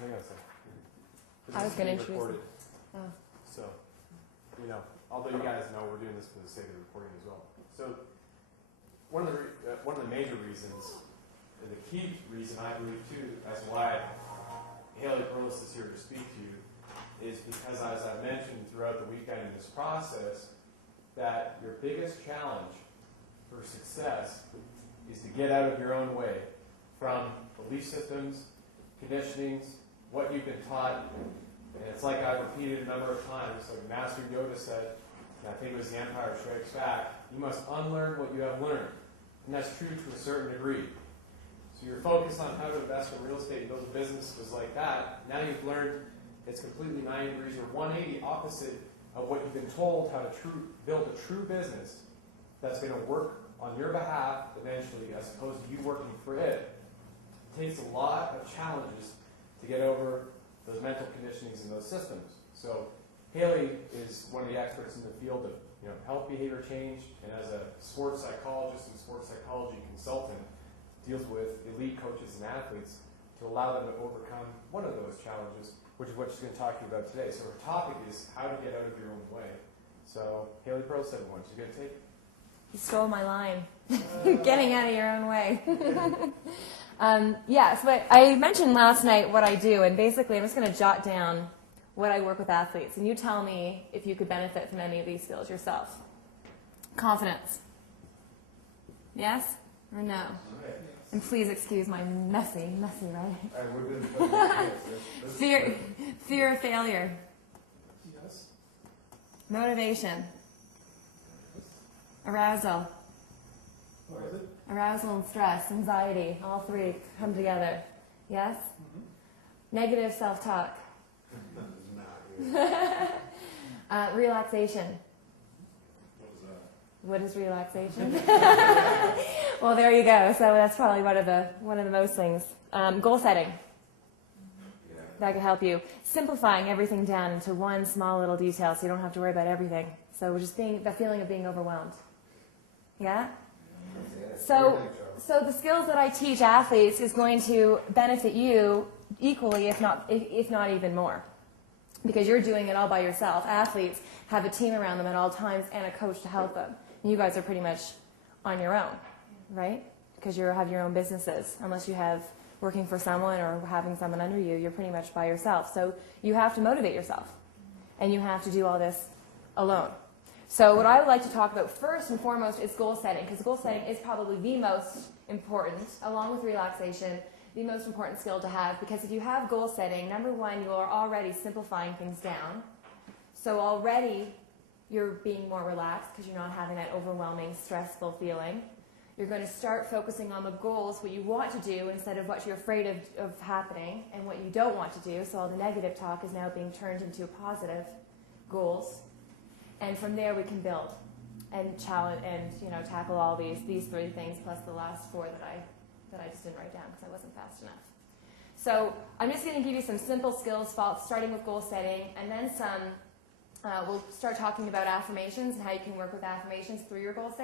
Hang on a second. I was going to introduce recorded. Oh. So, although you guys know we're doing this for the sake of the recording as well. So, one of the major reasons, and the key reason I believe too, as to why Haley Perlis is here to speak to you, is because, as I mentioned throughout the weekend in this process, that your biggest challenge for success is to get out of your own way from belief systems, conditionings, what you've been taught. And it's like I've repeated a number of times, like Master Yoda said, and I think it was The Empire Strikes Back, you must unlearn what you have learned. And that's true to a certain degree. So you're focused on how to invest in real estate and build a business was like that. Now you've learned it's completely 90 degrees or 180 opposite of what you've been told how to build a true business that's going to work on your behalf eventually, as opposed to you working for it. It takes a lot of challenges to get over those mental conditionings and those systems. So Haley is one of the experts in the field of health behavior change, and as a sports psychologist and sports psychology consultant, deals with elite coaches and athletes to allow them to overcome one of those challenges, which is what she's going to talk to you about today. So her topic is how to get out of your own way. So Haley Perlis, everyone, she's going to take it. You stole my line. Getting out of your own way. So I mentioned last night what I do, and basically I'm just going to jot down what I work with athletes, and you tell me if you could benefit from any of these skills yourself. Confidence. Yes or no? And please excuse my messy, right? Fear of failure. Yes. Motivation. Arousal. What is it? Arousal and stress, anxiety, all three come together. Yes? Mm-hmm. Negative self-talk. Relaxation. What is relaxation? Well, there you go. So that's probably one of the most things. Goal setting. That could help you. Simplifying everything down into one small little detail so you don't have to worry about everything. So just that feeling of being overwhelmed. Yeah? So the skills that I teach athletes is going to benefit you equally, if not even more. Because you're doing it all by yourself. Athletes have a team around them at all times and a coach to help them. And you guys are pretty much on your own, right? Because you have your own businesses. Unless you have working for someone or having someone under you, you're pretty much by yourself. So you have to motivate yourself. And you have to do all this alone. So what I would like to talk about first and foremost is goal setting, because goal setting is probably the most important, along with relaxation, the most important skill to have, because if you have goal setting, number one, you are already simplifying things down. So already you're being more relaxed because you're not having that overwhelming, stressful feeling. You're going to start focusing on the goals, what you want to do, instead of what you're afraid of happening and what you don't want to do. So all the negative talk is now being turned into positive goals. And from there we can build and challenge and tackle all these three things plus the last four that I just didn't write down because I wasn't fast enough. So I'm just going to give you some simple skills, starting with goal setting, and then we'll start talking about affirmations and how you can work with affirmations through your goal setting.